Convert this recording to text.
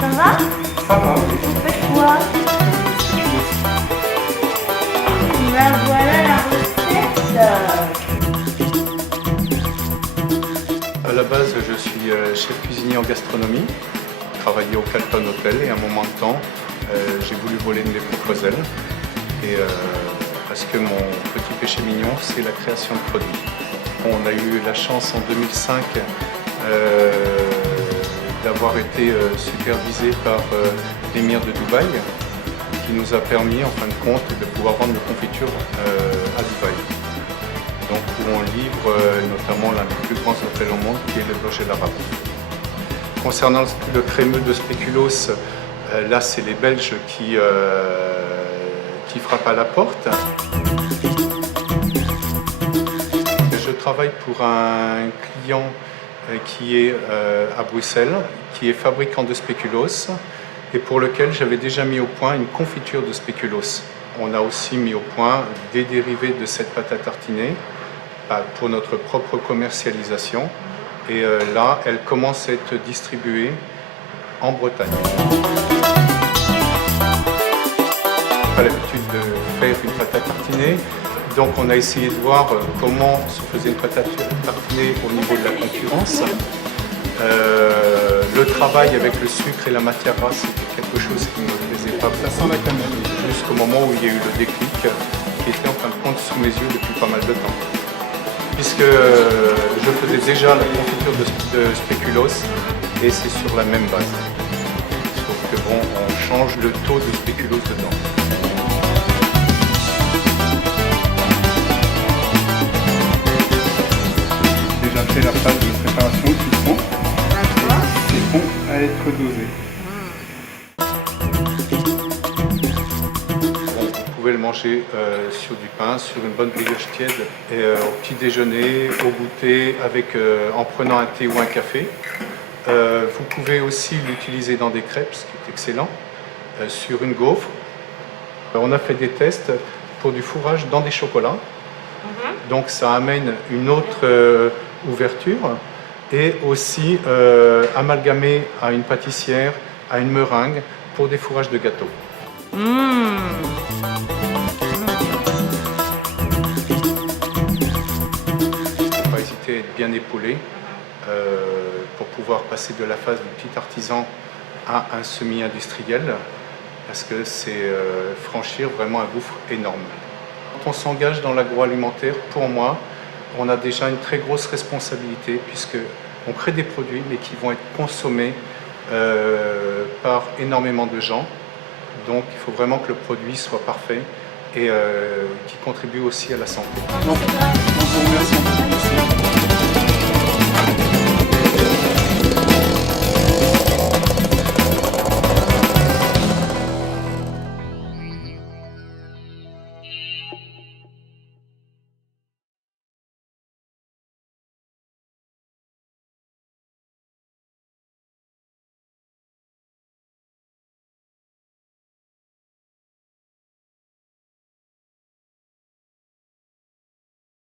Ça va? Ça va, Vous faites quoi? Ben voilà la recette. À la base, je suis chef cuisinier en gastronomie, travaillé au Calton Hotel et à un moment de temps, j'ai voulu voler de mes propres ailes. Et parce que mon petit péché mignon, c'est la création de produits. On a eu la chance en 2005 d'avoir été supervisé par l'émir de Dubaï, qui nous a permis en fin de compte de pouvoir vendre nos confitures à Dubaï. Donc où on livre notamment l'un des plus grands hôtels au monde qui est le Logé l'Arabe. Concernant le crémeux de spéculoos, là c'est les Belges qui frappent à la porte. Je travaille pour un client qui est à Bruxelles, qui est fabricant de spéculoos et pour lequel j'avais déjà mis au point une confiture de spéculoos. On a aussi mis au point des dérivés de cette pâte à tartiner pour notre propre commercialisation. Et là, elle commence à être distribuée en Bretagne. On a l'habitude de faire une pâte à tartiner. Donc on a essayé de voir comment se faisait une pâte à tartiner au niveau de la concurrence. Le travail avec le sucre et la matière grasse, c'était quelque chose qui ne me plaisait pas. Ça sent la cannelle. Jusqu'au moment où il y a eu le déclic, qui était en fin de compte sous mes yeux depuis pas mal de temps. Puisque je faisais déjà la confiture de spéculoos et c'est sur la même base. Sauf que bon, on change le taux de spéculoos dedans. Déjà fait la phase de préparation qui sont c'est bon à être dosé. Vous pouvez le manger sur du pain, sur une bonne brioche tiède, et, au petit déjeuner, au goûter, en prenant un thé ou un café. Vous pouvez aussi l'utiliser dans des crêpes, ce qui est excellent, sur une gaufre. On a fait des tests pour du fourrage dans des chocolats. Donc ça amène une autre ouverture et aussi amalgamé à une pâtissière, à une meringue pour des fourrages de gâteaux. Il ne faut pas hésiter à être bien épaulé pour pouvoir passer de la phase du petit artisan à un semi-industriel parce que c'est franchir vraiment un gouffre énorme. Quand on s'engage dans l'agroalimentaire, pour moi, on a déjà une très grosse responsabilité puisqu'on crée des produits mais qui vont être consommés par énormément de gens. Donc il faut vraiment que le produit soit parfait et qui contribue aussi à la santé. Donc, on vous remercie.